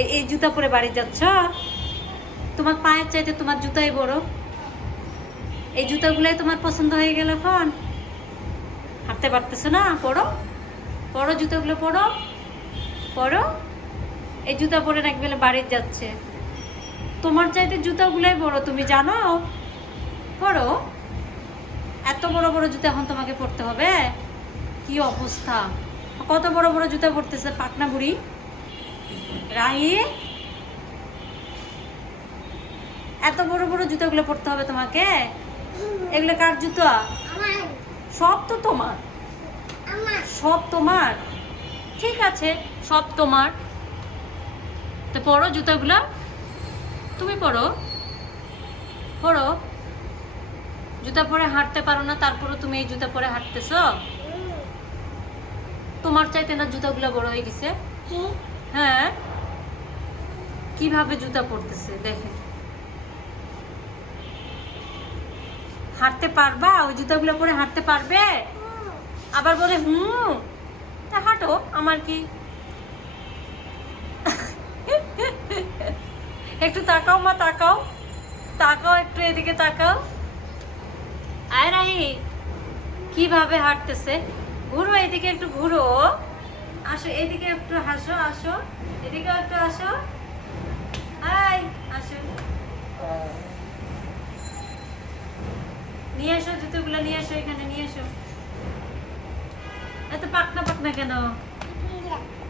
এই জুতা পরে বাড়ি যাচ্ছ? তোমার পায়ের চাইতে তোমার জুতাই বড়। এই জুতাগুলাই তোমার পছন্দ হয়ে গেল এখন? হাঁটতে পারতেছো না? পড়ো। পড়ো, জুতাগুলো পড়ো। পড়ো। এই জুতা পরে এক বেলা বাড়ির যাচ্ছে। তোমার চাইতে জুতাগুলাই বড়, তুমি জানো? পড়ো। এত বড় বড় জুতা এখন তোমাকে পড়তে হবে? কি অবস্থা? কত বড় বড় জুতা পড়তেছে পাটনা বুড়ি রাহি এত বড় বড় জুতাগুলো পড়তে হবে তোমাকে? এগুলো কার জুতা? সব তো তোমার। সব তোমার। ঠিক আছে সব তোমার। তো পড়ো জুতাগুলা। তুমি পড়ো পড়ো জুতা পরে হাঁটতে পারো না তারপরও তুমি এই জুতা পরে হাঁটতেছো? তোমার চাইতে না জুতাগুলো বড় হয়ে গেছে? হ্যাঁ? কীভাবে জুতা পরতেছে, দেখেন। হাঁটতে পারবা? ওই জুতাগুলো পরে হাঁটতে পারবে? আবার বলে, হুম, তা হাঁটো, আমার কি? একটু তাকাও মা, তাকাও। তাকাও একটু এদিকে তাকাও। আয় রাহি কীভাবে হাঁটতেছে? ঘুরো এদিকে, একটু ঘুরো। আসো, এদিকে একটু হাসো আসো, এদিকে একটু আসো। হাই, আসো। নিয়ে এসো জুতোগুলো, নিয়ে এসো এখানে, নিয়ে এসো। এত পাকনা পাকনা কেন?